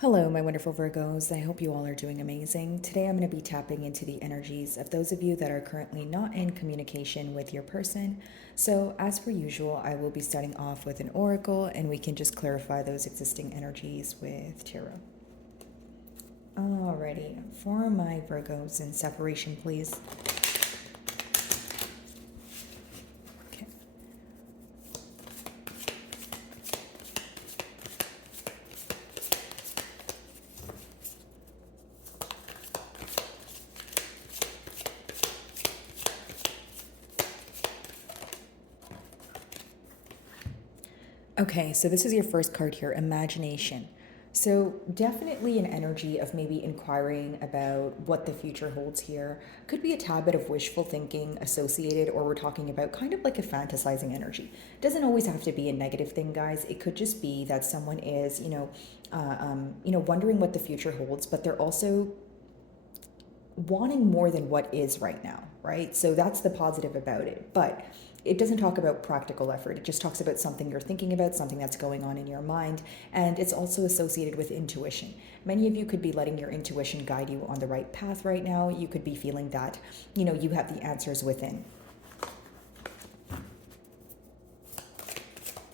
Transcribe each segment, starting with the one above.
Hello, my wonderful Virgos. I hope you all are doing amazing. Today I'm going to be tapping into the energies of those of you that are currently not in communication with your person. So, as per usual, I will be starting off with an oracle and we can just clarify those existing energies with tarot. Alrighty, for my Virgos in separation, please. Okay. Okay, so this is your first card here, imagination. So, definitely an energy of maybe inquiring about what the future holds here. Could be a tad bit of wishful thinking associated, or we're talking about kind of like a fantasizing energy. Doesn't always have to be a negative thing, guys. It could just be that someone is, wondering what the future holds, but they're also wanting more than what is right now, right? So that's the positive about it. But it doesn't talk about practical effort. It just talks about something you're thinking about, something that's going on in your mind. And it's also associated with intuition. Many of you could be letting your intuition guide you on the right path right now. You could be feeling that, you have the answers within.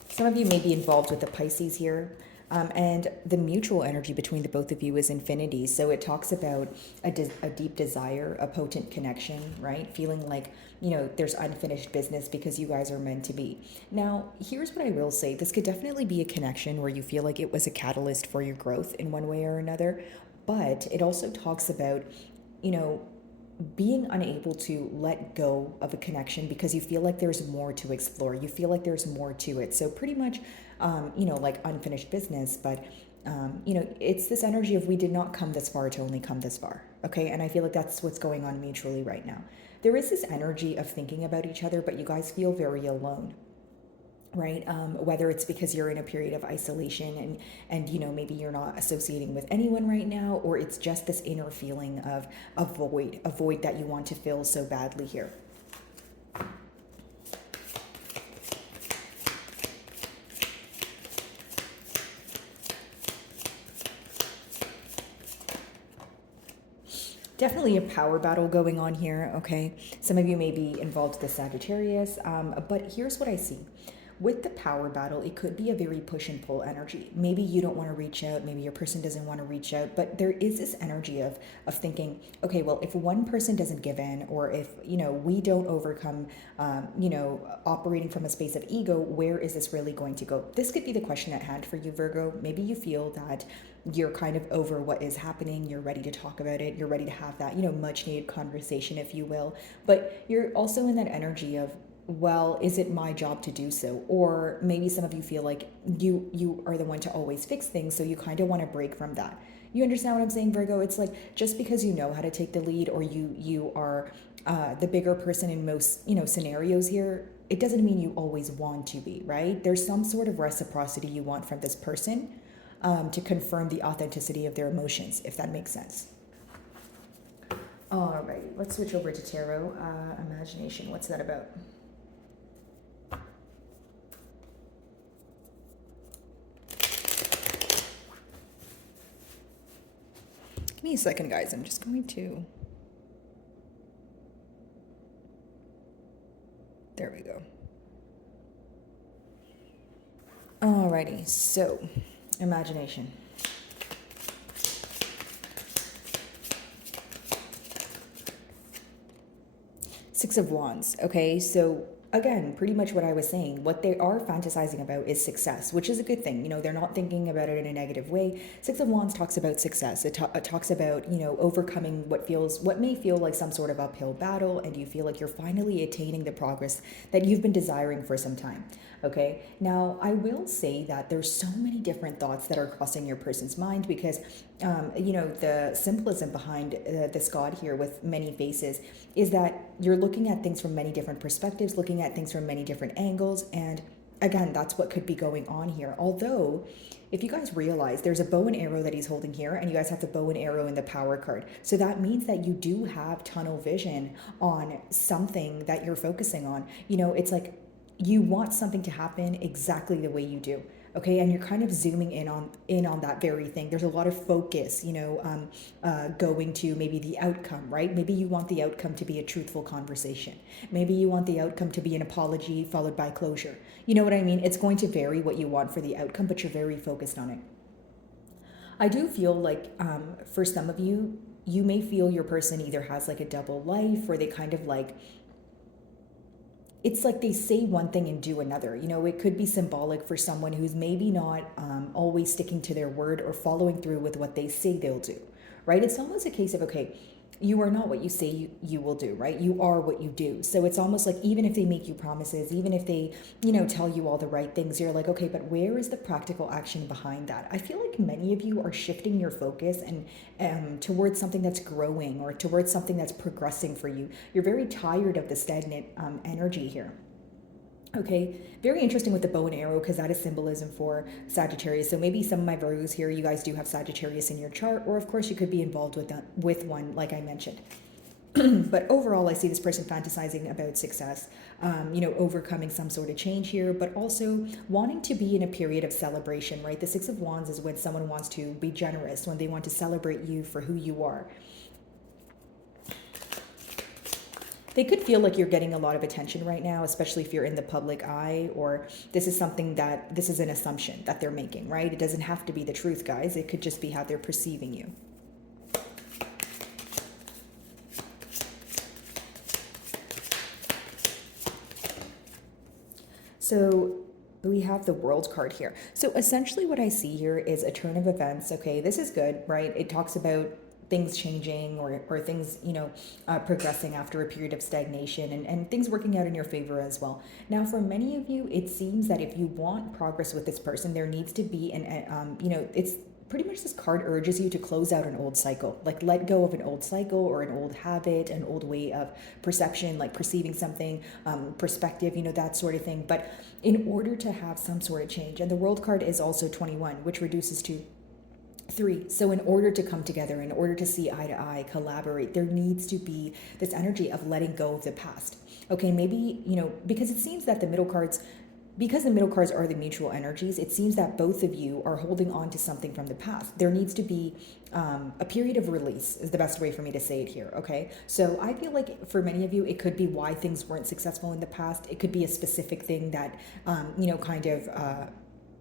Some of you may be involved with the Pisces here. And the mutual energy between the both of you is infinity. So it talks about a deep desire, a potent connection, right? Feeling like, there's unfinished business because you guys are meant to be. Now, here's what I will say. This could definitely be a connection where you feel like it was a catalyst for your growth in one way or another. But it also talks about, you know, being unable to let go of a connection because you feel like there's more to explore. You feel like there's more to it. So pretty much, like unfinished business, but it's this energy of we did not come this far to only come this far. Okay. And I feel like that's what's going on mutually right now. There is this energy of thinking about each other, but you guys feel very alone, right? Whether it's because you're in a period of isolation and maybe you're not associating with anyone right now, or it's just this inner feeling of a void that you want to fill so badly here. Definitely a power battle going on here, okay? Some of you may be involved with the Sagittarius, but here's what I see. With the power battle, it could be a very push and pull energy. Maybe you don't want to reach out, maybe your person doesn't want to reach out, but there is this energy of thinking, okay, well, if one person doesn't give in, or if, we don't overcome, operating from a space of ego, where is this really going to go? This could be the question at hand for you, Virgo. Maybe you feel that you're kind of over what is happening, you're ready to talk about it, you're ready to have that, much needed conversation, if you will, but you're also in that energy of, well, is it my job to do so? Or maybe some of you feel like you are the one to always fix things, so you kind of want to break from that. You understand what I'm saying, Virgo? It's like, just because you know how to take the lead, or you are the bigger person in most scenarios here, it doesn't mean you always want to be, right? There's some sort of reciprocity you want from this person, to confirm the authenticity of their emotions, if that makes sense. All right, let's switch over to tarot. Imagination, what's that about? Give me a second, guys. I'm just going to. There we go. Alrighty, so imagination. Six of Wands. Okay, so again, pretty much what I was saying. What they are fantasizing about is success, which is a good thing. They're not thinking about it in a negative way. Six of Wands talks about success. It talks about, overcoming what may feel like some sort of uphill battle, and you feel like you're finally attaining the progress that you've been desiring for some time. Okay, now I will say that there's so many different thoughts that are crossing your person's mind because, the symbolism behind this god here with many faces is that you're looking at things from many different perspectives, looking at things from many different angles, and again, that's what could be going on here. Although, if you guys realize there's a bow and arrow that he's holding here, and you guys have the bow and arrow in the power card. So that means that you do have tunnel vision on something that you're focusing on. It's like you want something to happen exactly the way you do. Okay, and you're kind of zooming in on that very thing. There's a lot of focus, going to maybe the outcome, right? Maybe you want the outcome to be a truthful conversation. Maybe you want the outcome to be an apology followed by closure. You know what I mean? It's going to vary what you want for the outcome, but you're very focused on it. I do feel like for some of you, you may feel your person either has like a double life, or they kind of like, it's like they say one thing and do another. It could be symbolic for someone who's maybe not always sticking to their word or following through with what they say they'll do, right? It's almost a case of, okay, you are not what you say you will do, right? You are what you do. So it's almost like, even if they make you promises, even if they, tell you all the right things, you're like, okay, but where is the practical action behind that? I feel like many of you are shifting your focus and towards something that's growing, or towards something that's progressing for you. You're very tired of the stagnant energy here. Okay, very interesting with the bow and arrow, because that is symbolism for Sagittarius. So maybe some of my Virgos here, you guys do have Sagittarius in your chart, or of course you could be involved with one, like I mentioned. But overall, I see this person fantasizing about success, overcoming some sort of change here, but also wanting to be in a period of celebration, right? The Six of Wands is when someone wants to be generous, when they want to celebrate you for who you are. They could feel like you're getting a lot of attention right now, especially if you're in the public eye, or this is an assumption that they're making, right? It doesn't have to be the truth, guys. It could just be how they're perceiving you. So we have the World card here. So essentially what I see here is a turn of events. Okay, this is good, right? It talks about things changing, or things, progressing after a period of stagnation, and things working out in your favor as well. Now, for many of you, it seems that if you want progress with this person, there needs to be it's pretty much, this card urges you to close out an old cycle, like let go of an old cycle or an old habit, an old way of perception, like perceiving something, perspective, that sort of thing. But in order to have some sort of change, and the World card is also 21, which reduces to 3. So in order to come together, in order to see eye to eye, collaborate, there needs to be this energy of letting go of the past. Okay, maybe, because it seems that the middle cards are the mutual energies, it seems that both of you are holding on to something from the past. There needs to be a period of release, is the best way for me to say it here, okay? So I feel like for many of you, it could be why things weren't successful in the past. It could be a specific thing that,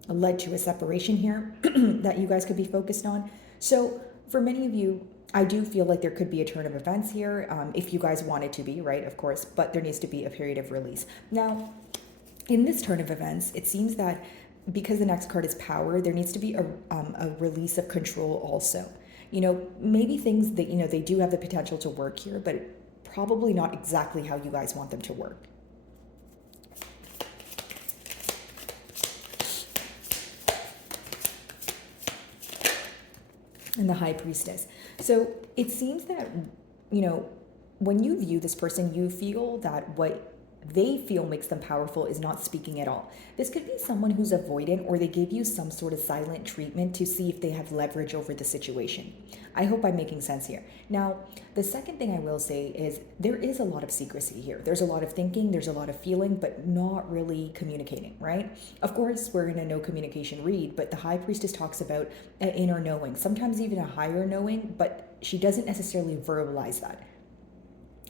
led to a separation here that you guys could be focused on. So for many of you, I do feel like there could be a turn of events here, if you guys want it to be, right? Of course, but there needs to be a period of release. Now, in this turn of events, it seems that because the next card is power, there needs to be a release of control also. Maybe things that, they do have the potential to work here, but probably not exactly how you guys want them to work. And the High Priestess. So it seems that, when you view this person, you feel that what they feel makes them powerful is not speaking at all. This could be someone who's avoidant, or they give you some sort of silent treatment to see if they have leverage over the situation. I hope I'm making sense here. Now, the second thing I will say is there is a lot of secrecy here. There's a lot of thinking, there's a lot of feeling, but not really communicating, right? Of course, we're in a no communication read, but the High Priestess talks about an inner knowing, sometimes even a higher knowing, but she doesn't necessarily verbalize that.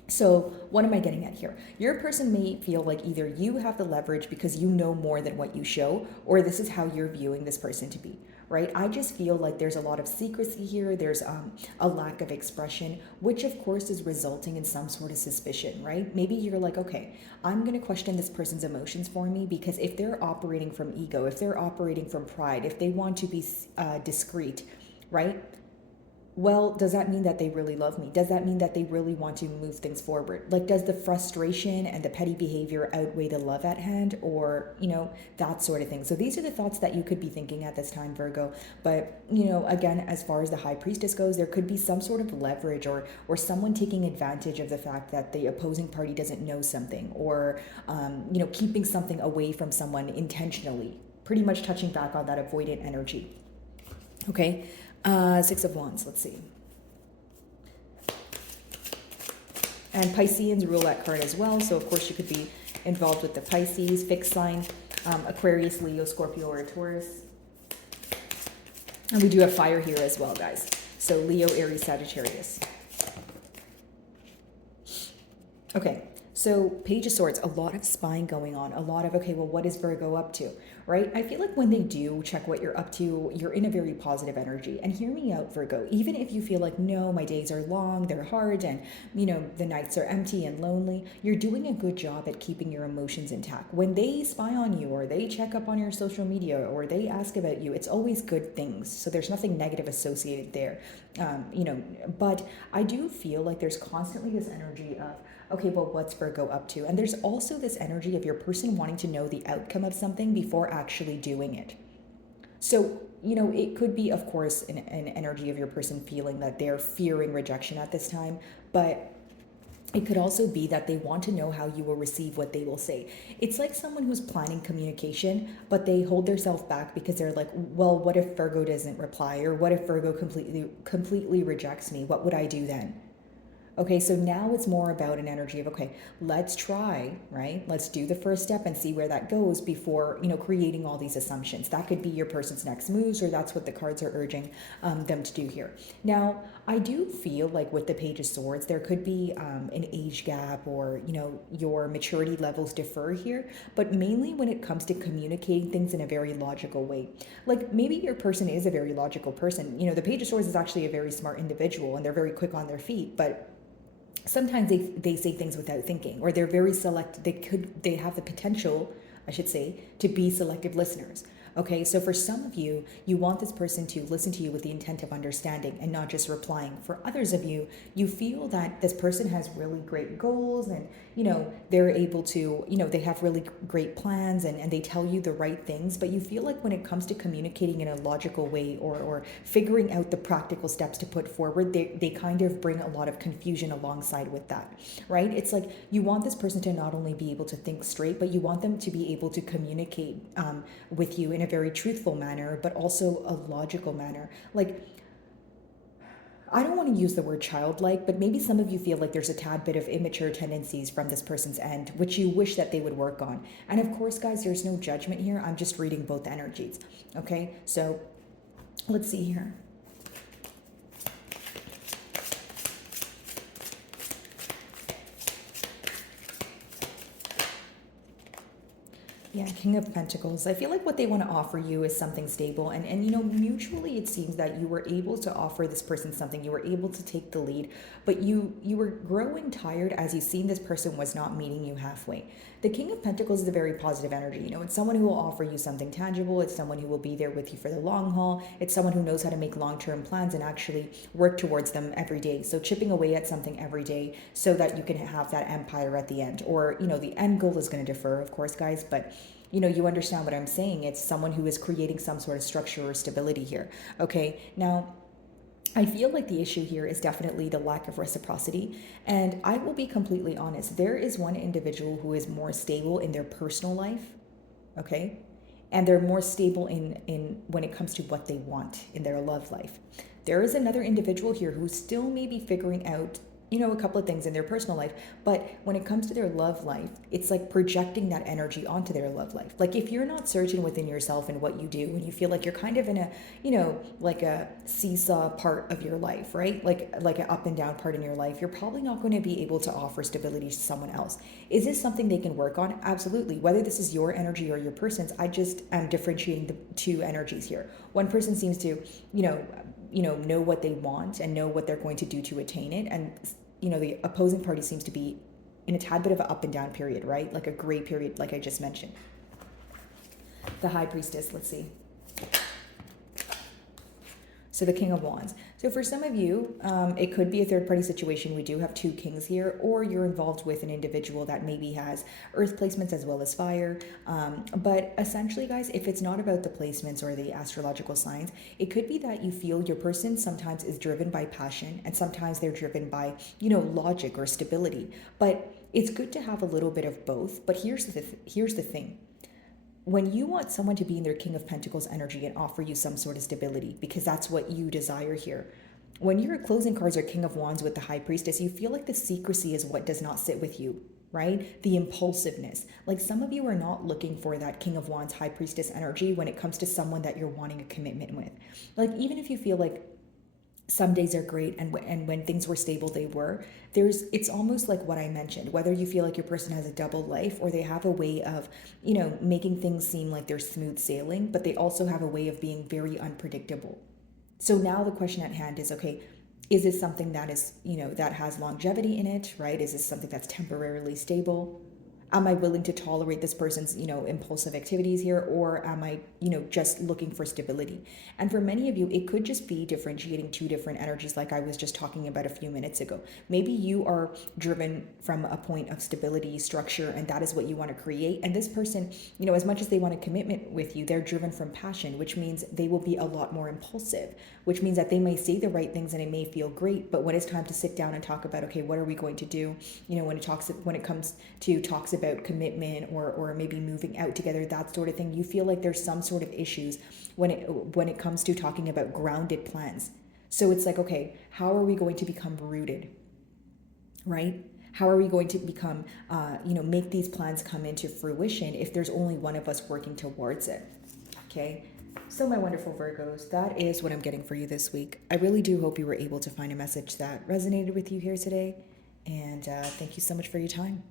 So what am I getting at here? Your person may feel like either you have the leverage because you know more than what you show, or this is how you're viewing this person to be, right? I just feel like there's a lot of secrecy here. There's a lack of expression, which of course is resulting in some sort of suspicion, right? Maybe you're like, okay, I'm going to question this person's emotions for me, because if they're operating from ego, if they're operating from pride, if they want to be discreet, right? Well, does that mean that they really love me? Does that mean that they really want to move things forward? Like, does the frustration and the petty behavior outweigh the love at hand, or, that sort of thing? So these are the thoughts that you could be thinking at this time, Virgo. But, again, as far as the High Priestess goes, there could be some sort of leverage, or someone taking advantage of the fact that the opposing party doesn't know something, or, keeping something away from someone intentionally, pretty much touching back on that avoidant energy. Okay. Six of Wands, let's see. And Pisceans rule that card as well. So of course you could be involved with the Pisces, fixed sign. Aquarius, Leo, Scorpio, or Taurus. And we do have fire here as well, guys. So Leo, Aries, Sagittarius. Okay, so Page of Swords, a lot of spying going on, a lot of, okay, well, what is Virgo up to, right? I feel like when they do check what you're up to, you're in a very positive energy. And hear me out, Virgo, even if you feel like, no, my days are long, they're hard, and, the nights are empty and lonely, you're doing a good job at keeping your emotions intact. When they spy on you, or they check up on your social media, or they ask about you, it's always good things. So there's nothing negative associated there, but I do feel like there's constantly this energy of, okay, well, what's Virgo up to? And there's also this energy of your person wanting to know the outcome of something before actually doing it. So, it could be, of course, an energy of your person feeling that they're fearing rejection at this time, but it could also be that they want to know how you will receive what they will say. It's like someone who's planning communication, but they hold themselves back because they're like, well, what if Virgo doesn't reply? Or what if Virgo completely rejects me? What would I do then? Okay, so now it's more about an energy of, okay, let's try, right? Let's do the first step and see where that goes before, creating all these assumptions. That could be your person's next moves, or that's what the cards are urging them to do here. Now, I do feel like with the Page of Swords, there could be an age gap, or, your maturity levels differ here, but mainly when it comes to communicating things in a very logical way. Like maybe your person is a very logical person. The Page of Swords is actually a very smart individual, and they're very quick on their feet, but sometimes they say things without thinking, or they're very select. They have the potential, I should say, to be selective listeners. Okay, so for some of you, you want this person to listen to you with the intent of understanding and not just replying. For others of you, you feel that this person has really great goals, and they're able to, they have really great plans, and they tell you the right things, but you feel like when it comes to communicating in a logical way, or figuring out the practical steps to put forward, they kind of bring a lot of confusion alongside with that, right? It's like you want this person to not only be able to think straight, but you want them to be able to communicate with you in a very truthful manner, but also a logical manner. Like, I don't want to use the word childlike, but maybe some of you feel like there's a tad bit of immature tendencies from this person's end, which you wish that they would work on. And of course, guys, there's no judgment here. I'm just reading both energies. Okay, so let's see here. Yeah, King of Pentacles. I feel like what they want to offer you is something stable. And mutually it seems that you were able to offer this person something. You were able to take the lead, but you were growing tired as you seen this person was not meeting you halfway. The King of Pentacles is a very positive energy. It's someone who will offer you something tangible. It's someone who will be there with you for the long haul. It's someone who knows how to make long-term plans and actually work towards them every day. So chipping away at something every day so that you can have that empire at the end. Or, the end goal is going to differ, of course, guys, but you understand what I'm saying. It's someone who is creating some sort of structure or stability here. Okay, now I feel like the issue here is definitely the lack of reciprocity. And I will be completely honest. There is one individual who is more stable in their personal life, okay? And they're more stable in when it comes to what they want in their love life. There is another individual here who still may be figuring out a couple of things in their personal life, but when it comes to their love life, it's like projecting that energy onto their love life. Like if you're not certain within yourself and what you do, and you feel like you're kind of in a, like a seesaw part of your life, right? Like an up and down part in your life, you're probably not going to be able to offer stability to someone else. Is this something they can work on? Absolutely. Whether this is your energy or your person's, I just am differentiating the two energies here. One person seems to, know what they want and know what they're going to do to attain it, and the opposing party seems to be in a tad bit of an up and down period, right? Like a gray period, like I just mentioned. The High Priestess, let's see. So the King of Wands. So for some of you, it could be a third-party situation. We do have two kings here, or you're involved with an individual that maybe has earth placements as well as fire. But essentially, guys, if it's not about the placements or the astrological signs, it could be that you feel your person sometimes is driven by passion, and sometimes they're driven by, logic or stability. But it's good to have a little bit of both. But here's the thing. When you want someone to be in their King of Pentacles energy and offer you some sort of stability, because that's what you desire here, when your closing cards are King of Wands with the High Priestess, you feel like the secrecy is what does not sit with you. right? The impulsiveness. Like some of you are not looking for that King of Wands, High Priestess energy when it comes to someone that you're wanting a commitment with. Like even if you feel like some days are great and when things were stable they were, it's almost like what I mentioned, whether you feel like your person has a double life or they have a way of, making things seem like they're smooth sailing, but they also have a way of being very unpredictable. So now the question at hand is, okay, is this something that is, that has longevity in it, right? Is this something that's temporarily stable? Am I willing to tolerate this person's, impulsive activities here, or am I, just looking for stability? And for many of you, it could just be differentiating two different energies, like I was just talking about a few minutes ago. Maybe you are driven from a point of stability, structure, and that is what you want to create. And this person, as much as they want a commitment with you, they're driven from passion, which means they will be a lot more impulsive, which means that they may say the right things and it may feel great, but when it's time to sit down and talk about, okay, what are we going to do? When it comes to talks about commitment or maybe moving out together, that sort of thing, you feel like there's some sort of issues when it comes to talking about grounded plans. So it's like, okay, how are we going to become rooted, right? How are we going to become, make these plans come into fruition if there's only one of us working towards it? Okay. So, my wonderful Virgos, that is what I'm getting for you this week. I really do hope you were able to find a message that resonated with you here today. And thank you so much for your time.